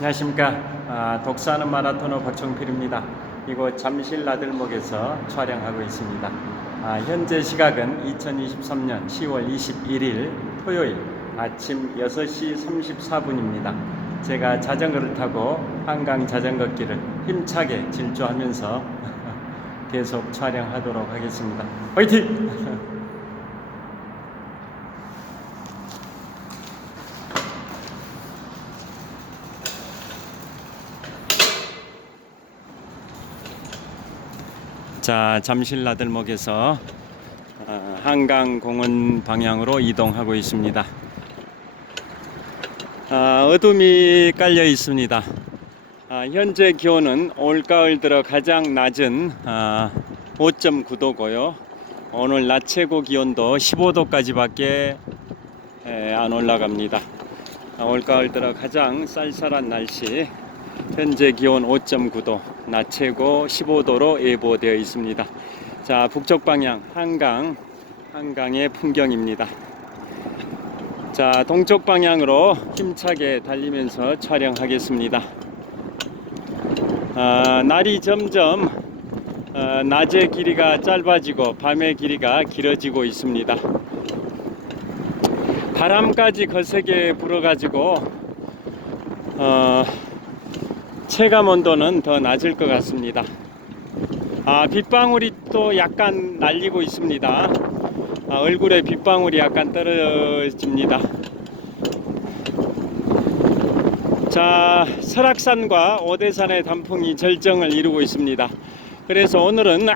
안녕하십니까. 독서하는 마라토너 박종필입니다. 이곳 잠실 나들목에서 촬영하고 있습니다. 현재 시각은 2023년 10월 21일 토요일 아침 6시 34분입니다. 제가 자전거를 타고 한강 자전거길을 힘차게 질주하면서 계속 촬영하도록 하겠습니다. 화이팅! 자, 잠실 나들목에서 한강공원 방향으로 이동하고 있습니다. 어둠이 깔려 있습니다. 현재 기온은 올가을 들어 가장 낮은 5.9도고요. 오늘 낮 최고 기온도 15도까지밖에 안 올라갑니다. 올가을 들어 가장 쌀쌀한 날씨, 현재 기온 5.9도, 낮 최고 15도로 예보되어 있습니다. 자, 북쪽 방향 한강의 풍경입니다. 자, 동쪽 방향으로 힘차게 달리면서 촬영하겠습니다. 날이 점점 낮의 길이가 짧아지고 밤의 길이가 길어지고 있습니다. 바람까지 거세게 불어가지고 체감 온도는 더 낮을 것 같습니다. 빗방울이 또 약간 날리고 있습니다. 얼굴에 빗방울이 약간 떨어집니다. 자, 설악산과 오대산의 단풍이 절정을 이루고 있습니다. 그래서 오늘은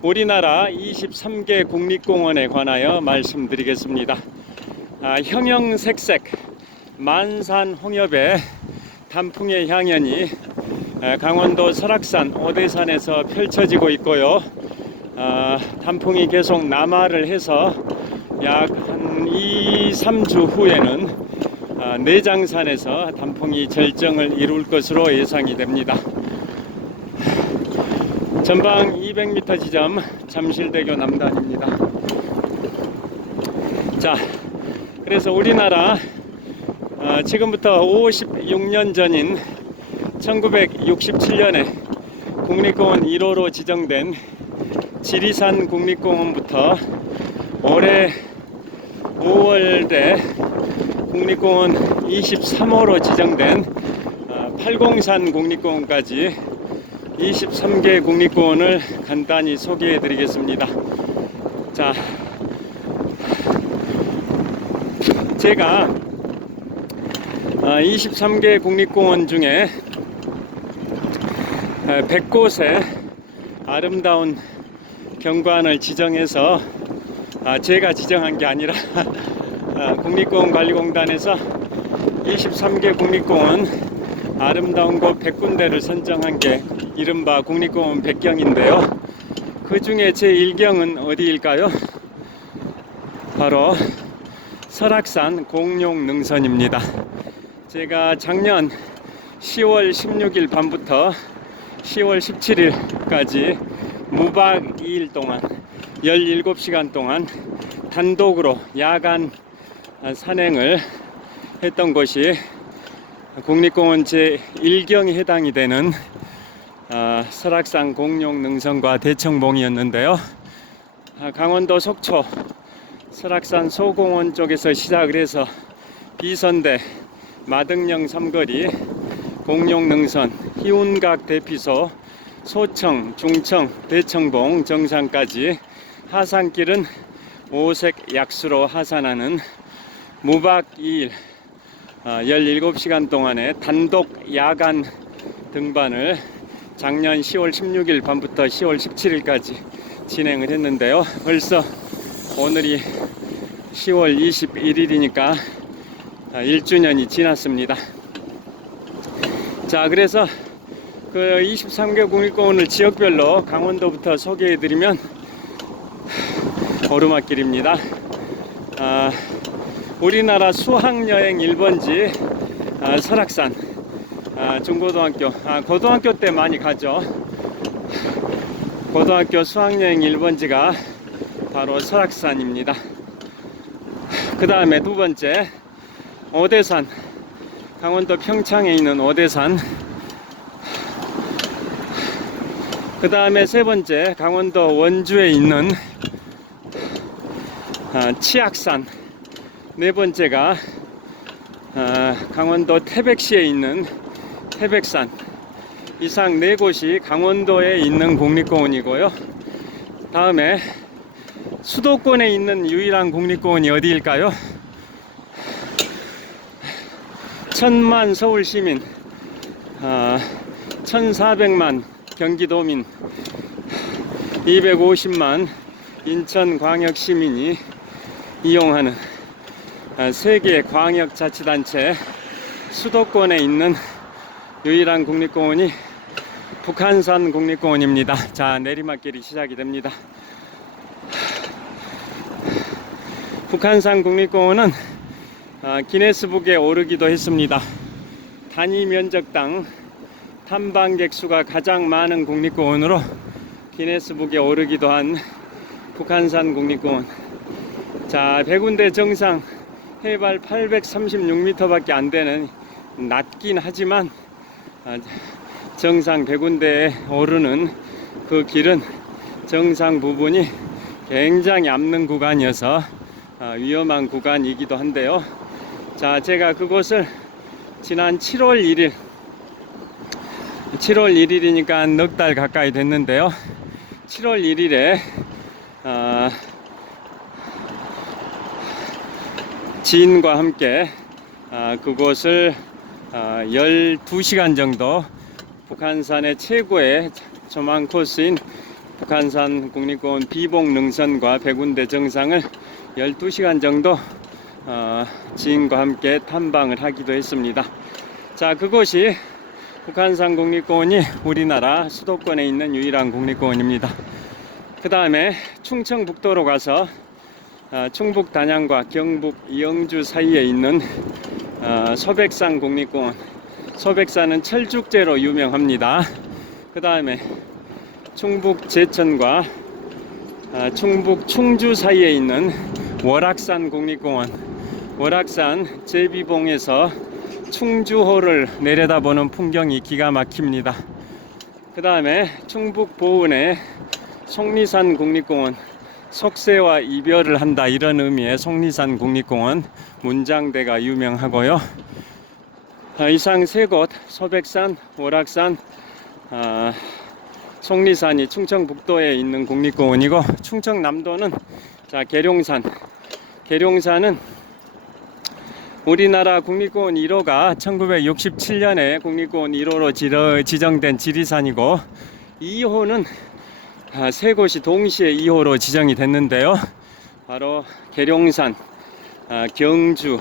우리나라 23개 국립공원에 관하여 말씀드리겠습니다. 형형색색 만산홍엽의 단풍의 향연이 강원도 설악산 오대산에서 펼쳐지고 있고요. 단풍이 계속 남하를 해서 약 한 2-3주 후에는 내장산에서 단풍이 절정을 이룰 것으로 예상이 됩니다. 전방 200m 지점 잠실대교 남단입니다. 자, 그래서 우리나라 지금부터 56년 전인 1967년에 국립공원 1호로 지정된 지리산 국립공원부터 올해 5월에 국립공원 23호로 지정된 팔공산 국립공원까지 23개 국립공원을 간단히 소개해 드리겠습니다. 자, 제가 23개 국립공원 중에 100곳의 아름다운 경관을 지정해서 제가 지정한 게 아니라 국립공원관리공단에서 23개 국립공원 아름다운 곳 100군데를 선정한 게 이른바 국립공원 100경인데요. 그 중에 제 1경은 어디일까요? 바로 설악산 공룡능선입니다. 제가 작년 10월 16일 밤부터 10월 17일까지 무박 2일 동안 17시간 동안 단독으로 야간 산행을 했던 곳이 국립공원 제1경에 해당이 되는 설악산 공룡능선과 대청봉이었는데요. 강원도 속초 설악산 소공원 쪽에서 시작을 해서 비선대, 마등령 삼거리, 공룡능선, 희운각 대피소, 소청, 중청, 대청봉 정상까지 하산길은 오색 약수로 하산하는 무박 2일 17시간 동안의 단독 야간 등반을 작년 10월 16일 밤부터 10월 17일까지 진행을 했는데요. 벌써 오늘이 10월 21일이니까 1주년이 지났습니다. 자, 그래서 그 23개 국립공원을 지역별로 강원도부터 소개해드리면 오르막길입니다. 우리나라 수학여행 1번지 설악산 중고등학교, 고등학교 때 많이 가죠. 고등학교 수학여행 1번지가 바로 설악산입니다. 그 다음에 두 번째 오대산 강원도 평창에 있는 오대산, 그 다음에 세 번째 강원도 원주에 있는 치악산, 네 번째가 강원도 태백시에 있는 태백산. 이상 네 곳이 강원도에 있는 국립공원이고요. 다음에 수도권에 있는 유일한 국립공원이 어디일까요? 1000만 서울시민, 1400만 경기도민, 250만 인천광역시민이 이용하는 세계 광역자치단체 수도권에 있는 유일한 국립공원이 북한산 국립공원입니다. 자, 내리막길이 시작이 됩니다. 북한산 국립공원은 기네스북에 오르기도 했습니다. 단위 면적당 탐방객 수가 가장 많은 국립공원으로 기네스북에 오르기도 한 북한산 국립공원. 자, 백운대 정상 해발 836m 밖에 안 되는, 낮긴 하지만 정상 백운대에 오르는 그 길은 정상 부분이 굉장히 압는 구간이어서 위험한 구간이기도 한데요. 자, 제가 그곳을 지난 7월 1일이니까 넉 달 가까이 됐는데요. 7월 1일에 지인과 함께 그곳을 12시간 정도 북한산의 최고의 조망 코스인 북한산 국립공원 비봉 능선과 백운대 정상을 12시간 정도 지인과 함께 탐방을 하기도 했습니다. 자, 그곳이 북한산 국립공원이 우리나라 수도권에 있는 유일한 국립공원입니다. 그 다음에 충청북도로 가서 충북 단양과 경북 영주 사이에 있는 소백산 국립공원. 소백산은 철쭉제로 유명합니다. 그 다음에 충북 제천과 충북 충주 사이에 있는 월악산 국립공원. 월악산 제비봉에서 충주호를 내려다보는 풍경이 기가 막힙니다. 그 다음에 충북 보은의 속리산 국립공원. 속세와 이별을 한다, 이런 의미의 속리산 국립공원 문장대가 유명하고요. 이상 세 곳, 소백산, 월악산, 속리산이 충청북도에 있는 국립공원이고, 충청남도는 계룡산. 계룡산은 우리나라 국립공원 1호가 1967년에 국립공원 1호로 지정된 지리산이고, 2호는 세 곳이 동시에 2호로 지정이 됐는데요. 바로 계룡산, 경주,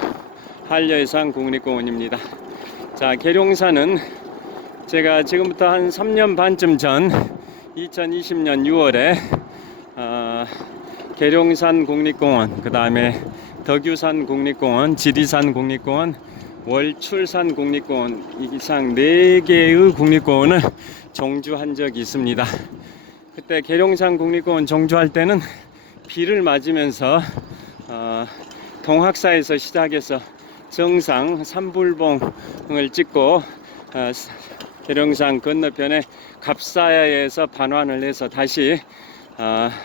한려해상 국립공원입니다. 자, 계룡산은 제가 지금부터 한 3년 반쯤 전 2020년 6월에 계룡산 국립공원, 그 다음에 덕유산 국립공원, 지리산 국립공원, 월출산 국립공원, 이상 4개의 국립공원을 종주한 적이 있습니다. 그때 계룡산 국립공원 종주할 때는 비를 맞으면서 동학사에서 시작해서 정상 삼불봉을 찍고 계룡산 건너편에 갑사야에서 반환을 해서 다시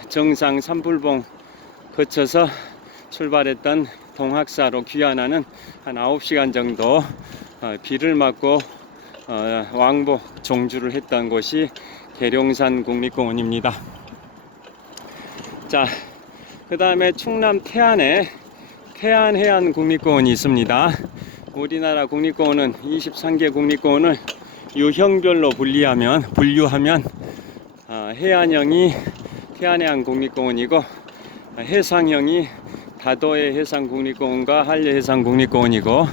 정상 삼불봉 거쳐서 출발했던 동학사로 귀환하는 한 9시간 정도 비를 맞고 왕복 종주를 했던 곳이 계룡산 국립공원입니다. 자, 그 다음에 충남 태안에 태안해안 국립공원이 있습니다. 우리나라 국립공원은 23개 국립공원을 유형별로 분류하면 해안형이 태안해안 국립공원이고, 해상형이 다도해 해상국립공원과 한려해상국립공원이고,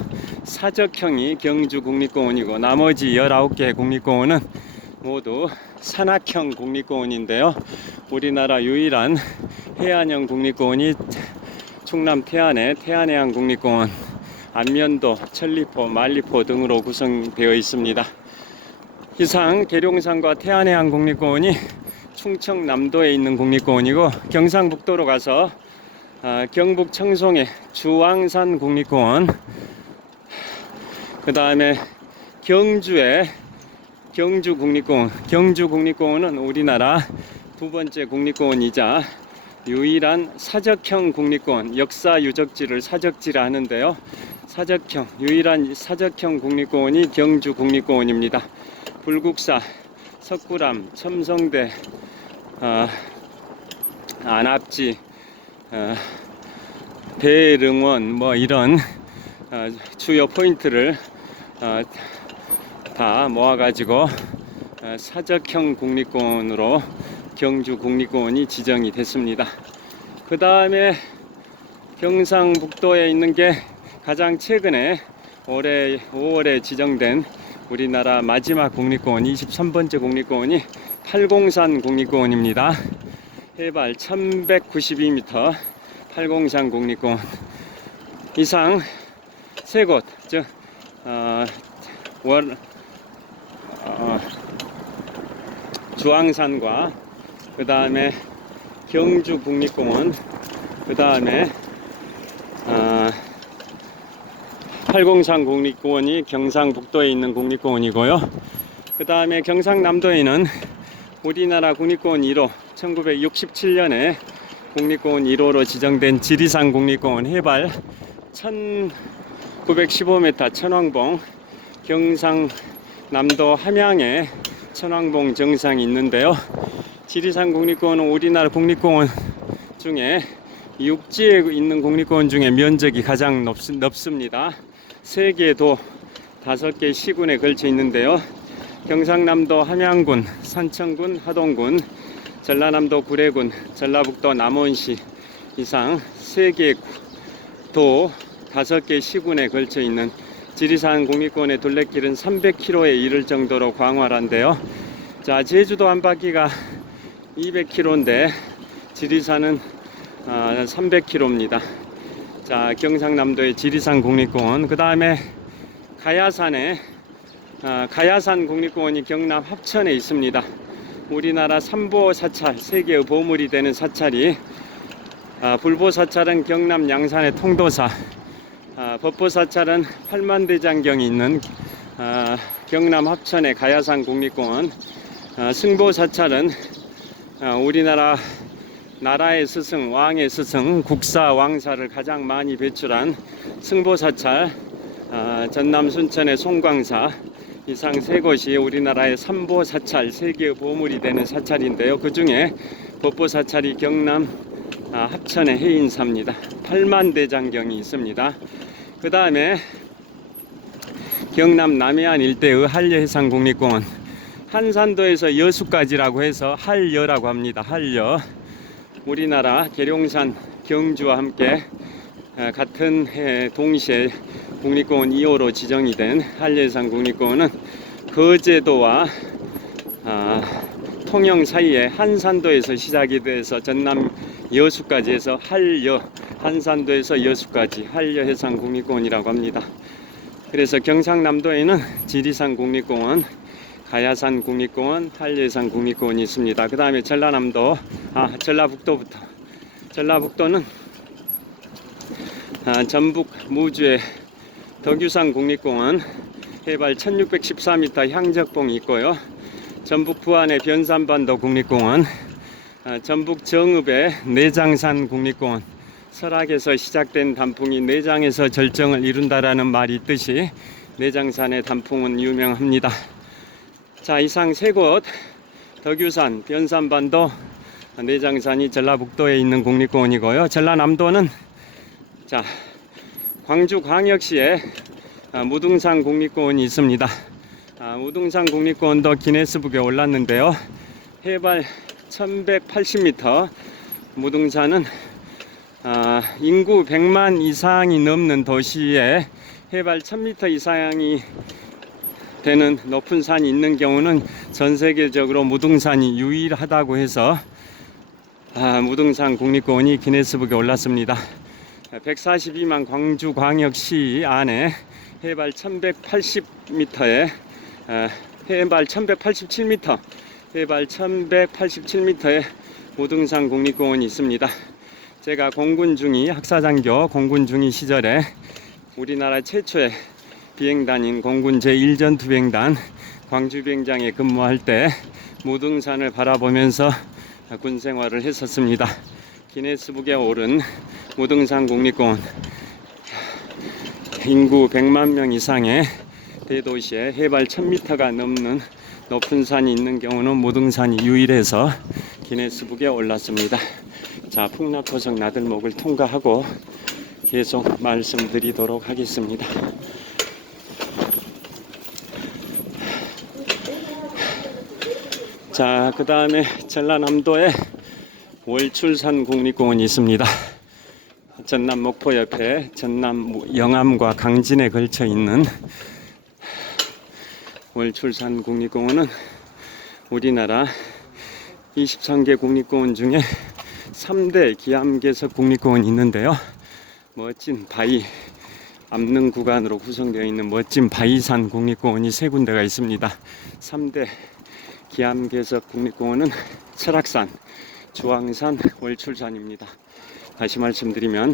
사적형이 경주국립공원이고, 나머지 19개 국립공원은 모두 산악형 국립공원인데요. 우리나라 유일한 해안형 국립공원이 충남 태안의 태안해안 국립공원, 안면도, 천리포, 만리포 등으로 구성되어 있습니다. 이상 계룡산과 태안해안 국립공원이 충청남도에 있는 국립공원이고, 경상북도로 가서 경북 청송의 주왕산 국립공원, 그 다음에 경주 국립공원. 경주 국립공원은 우리나라 두 번째 국립공원이자 유일한 사적형 국립공원, 역사 유적지를 사적지라 하는데요. 유일한 사적형 국립공원이 경주 국립공원입니다. 불국사, 석굴암, 첨성대, 안압지, 대릉원 뭐 이런 주요 포인트를 다 모아가지고 사적형 국립공원으로 경주 국립공원이 지정이 됐습니다. 그 다음에 경상북도에 있는 게 가장 최근에 올해 5월에 지정된 우리나라 마지막 국립공원 23번째 국립공원이 팔공산 국립공원입니다. 해발 1192m 팔공산 국립공원. 이상 세 곳, 즉 주황산과 그 다음에 경주 국립공원, 그 다음에 팔공산 국립공원이 경상북도에 있는 국립공원이고요. 그 다음에 경상남도에는 우리나라 국립공원 1호 1967년에 국립공원 1호로 지정된 지리산 국립공원 해발 1915m 천왕봉, 경상남도 함양에 천왕봉 정상이 있는데요. 지리산 국립공원은 우리나라 국립공원 중에 육지에 있는 국립공원 중에 면적이 가장 넓습니다. 3개도 5개 시군에 걸쳐 있는데요. 경상남도 함양군, 산청군, 하동군, 전라남도 구례군, 전라북도 남원시 이상 3개 도 5개 시군에 걸쳐 있는 지리산 국립공원의 둘레길은 300km에 이를 정도로 광활한데요. 자, 제주도 한 바퀴가 200km인데 지리산은 300km입니다. 자, 경상남도의 지리산 국립공원. 그 다음에 가야산 국립공원이 경남 합천에 있습니다. 우리나라 삼보 사찰, 세계의 보물이 되는 사찰이 불보 사찰은 경남 양산의 통도사, 법보 사찰은 팔만대장경이 있는 경남 합천의 가야산 국립공원, 승보 사찰은 우리나라 나라의 스승, 왕의 스승, 국사, 왕사를 가장 많이 배출한 승보사찰, 전남 순천의 송광사 이상 3곳이 우리나라의 삼보사찰, 세계의 보물이 되는 사찰인데요. 그 중에 법보사찰이 경남 합천의 해인사입니다. 팔만대장경이 있습니다. 그 다음에 경남 남해안 일대의 한려해상 국립공원, 한산도에서 여수까지라고 해서 한려라고 합니다. 한려. 우리나라 계룡산, 경주와 함께 같은 해 동시에 국립공원 2호로 지정이 된 한려해상 국립공원은 거제도와 통영 사이에 한산도에서 시작이 돼서 전남 여수까지 해서 한산도에서 여수까지 한려해상 국립공원이라고 합니다. 그래서 경상남도에는 지리산 국립공원, 가야산 국립공원, 한려해상 국립공원이 있습니다. 그 다음에 전라북도부터. 전라북도는 전북 무주의 덕유산 국립공원 해발 1614m 향적봉이 있고요. 전북 부안의 변산반도 국립공원, 전북 정읍의 내장산 국립공원. 설악에서 시작된 단풍이 내장에서 절정을 이룬다라는 말이 있듯이 내장산의 단풍은 유명합니다. 자, 이상 3곳 덕유산, 변산반도, 내장산이 전라북도에 있는 국립공원이고요. 전라남도는 광주광역시에 무등산 국립공원이 있습니다. 무등산 국립공원도 기네스북에 올랐는데요. 해발 1180m. 무등산은 인구 100만 이상이 넘는 도시에 해발 1000m 이상이 되는 높은 산이 있는 경우는 전 세계적으로 무등산이 유일하다고 해서 무등산 국립공원이 기네스북에 올랐습니다. 142만 광주광역시 안에 해발 1180m에 해발 1187m, 해발 1187m의 무등산 국립공원이 있습니다. 제가 공군중위 학사장교 공군중위 시절에 우리나라 최초의 비행단인 공군 제1전투비행단 광주비행장에 근무할 때 무등산을 바라보면서 군 생활을 했었습니다. 기네스북에 오른 무등산 국립공원, 인구 100만 명 이상의 대도시에 해발 1000m가 넘는 높은 산이 있는 경우는 무등산이 유일해서 기네스북에 올랐습니다. 자, 풍락토성 나들목을 통과하고 계속 말씀드리도록 하겠습니다. 자, 그 다음에 전라남도에 월출산 국립공원이 있습니다. 전남 목포 옆에 전남 영암과 강진에 걸쳐 있는 월출산 국립공원은 우리나라 23개 국립공원 중에 3대 기암괴석 국립공원이 있는데요. 멋진 바위, 암릉 구간으로 구성되어 있는 멋진 바위산 국립공원이 3군데가 있습니다. 3대 기암괴석 국립공원은 설악산, 주황산, 월출산입니다. 다시 말씀드리면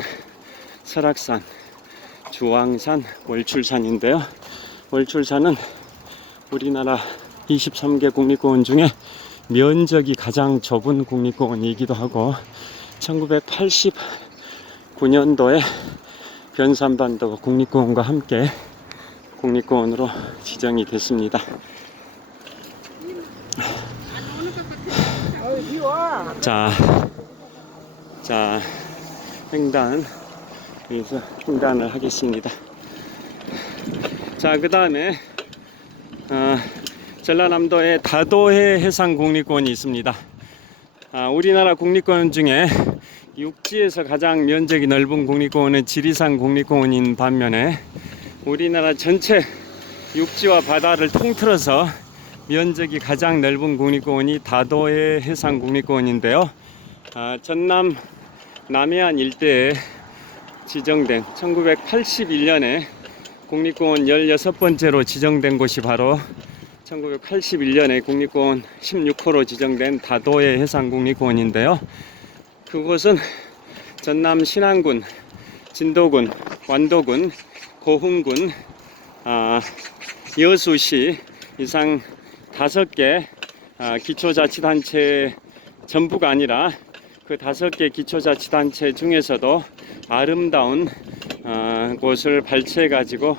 설악산, 주황산, 월출산인데요. 월출산은 우리나라 23개 국립공원 중에 면적이 가장 좁은 국립공원이기도 하고 1989년도에 변산반도 국립공원과 함께 국립공원으로 지정이 됐습니다. 자, 횡단, 여기서 횡단을 하겠습니다. 자, 그 다음에 전라남도에 다도해 해상국립공원이 있습니다. 우리나라 국립공원 중에 육지에서 가장 면적이 넓은 국립공원은 지리산 국립공원인 반면에 우리나라 전체 육지와 바다를 통틀어서 면적이 가장 넓은 국립공원이 다도해 해상국립공원인데요. 전남 남해안 일대에 지정된 1981년에 국립공원 16번째로 지정된 곳이 바로 1981년에 국립공원 16호로 지정된 다도해 해상국립공원인데요. 그곳은 전남 신안군, 진도군, 완도군, 고흥군, 여수시 이상 5개 기초자치단체 전부가 아니라 그 5개 기초자치단체 중에서도 아름다운 곳을 발췌해 가지고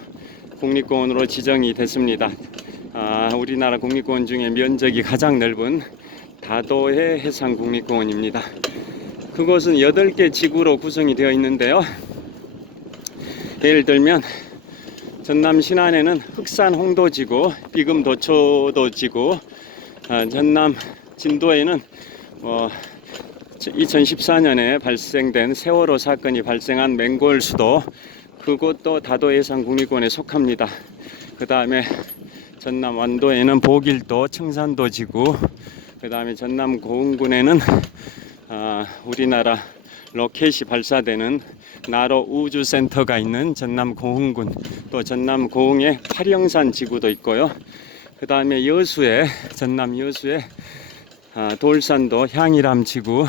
국립공원으로 지정이 됐습니다. 우리나라 국립공원 중에 면적이 가장 넓은 다도해 해상국립공원입니다. 그곳은 8개 지구로 구성이 되어 있는데요. 예를 들면 전남 신안에는 흑산 홍도지구, 비금 도초도지구, 전남 진도에는 2014년에 발생된 세월호 사건이 발생한 맹골 수도, 그곳도 다도해 해상국립공원에 속합니다. 그 다음에 전남 완도에는 보길도, 청산도 지구, 그 다음에 전남 고흥군에는 우리나라 로켓이 발사되는 나로 우주센터가 있는 전남 고흥군, 또 전남 고흥의 팔형산 지구도 있고요. 그 다음에 여수에, 전남 여수에 돌산도 향이람 지구,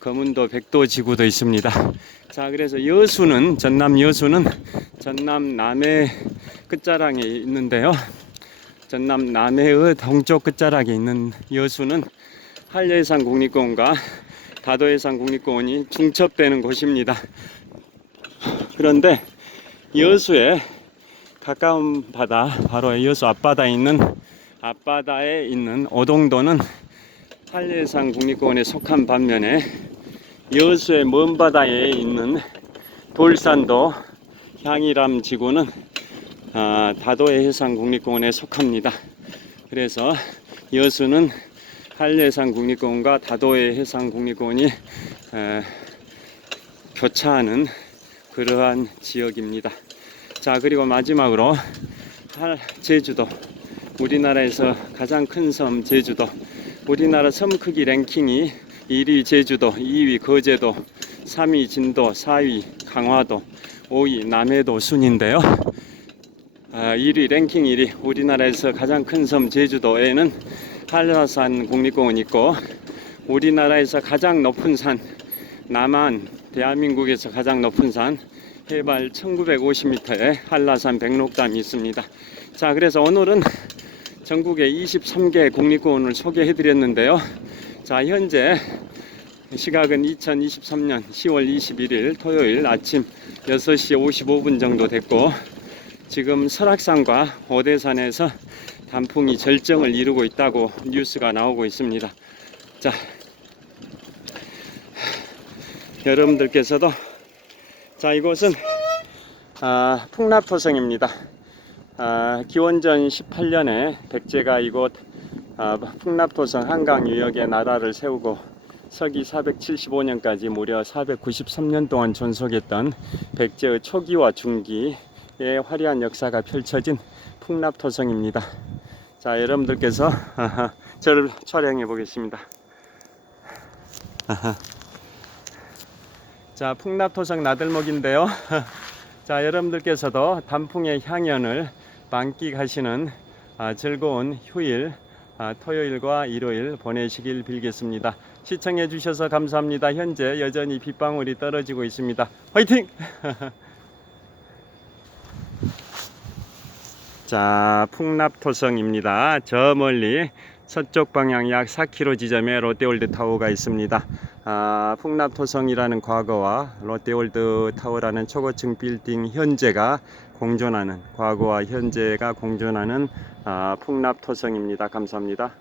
거문도 백도 지구도 있습니다. 자, 그래서 여수는, 전남 여수는 전남 남해 끝자락에 있는데요. 전남 남해의 동쪽 끝자락에 있는 여수는 한려해상 국립공원과 다도해상 국립공원이 중첩되는 곳입니다. 그런데 여수에 가까운 바다, 바로 여수 앞바다에 있는 오동도는 한려해상 국립공원에 속한 반면에 여수의 먼 바다에 있는 돌산도, 향이람 지구는 다도해 해상국립공원에 속합니다. 그래서 여수는 한려해상 국립공원과 다도해 해상국립공원이 교차하는 그러한 지역입니다. 자, 그리고 마지막으로 제주도, 우리나라에서 가장 큰 섬 제주도, 우리나라 섬 크기 랭킹이 1위 제주도, 2위 거제도, 3위 진도, 4위 강화도, 5위 남해도 순인데요. 1위 랭킹 1위, 우리나라에서 가장 큰 섬 제주도에는 한라산 국립공원이 있고, 우리나라에서 가장 높은 산, 남한, 대한민국에서 가장 높은 산 해발 1950m의 한라산 백록담이 있습니다. 자, 그래서 오늘은 전국의 23개 국립공원을 소개해 드렸는데요. 자, 현재 시각은 2023년 10월 21일 토요일 아침 6시 55분 정도 됐고, 지금 설악산과 오대산에서 단풍이 절정을 이루고 있다고 뉴스가 나오고 있습니다. 자, 여러분들께서도, 자, 이곳은 풍납토성입니다. 기원전 18년에 백제가 이곳 풍납토성 한강 유역에 나라를 세우고 서기 475년까지 무려 493년 동안 존속했던 백제의 초기와 중기의 화려한 역사가 펼쳐진 풍납토성입니다. 자, 여러분들께서 저를 촬영해 보겠습니다. 자, 풍납토성 나들목인데요. 자, 여러분들께서도 단풍의 향연을 만끽하시는 즐거운 휴일, 토요일과 일요일 보내시길 빌겠습니다. 시청해 주셔서 감사합니다. 현재 여전히 빗방울이 떨어지고 있습니다. 화이팅! 자, 풍납토성입니다. 저 멀리 서쪽 방향 약 4km 지점에 롯데월드 타워가 있습니다. 풍납토성이라는 과거와 롯데월드 타워라는 초고층 빌딩 현재가 공존하는, 과거와 현재가 공존하는 풍납토성입니다. 감사합니다.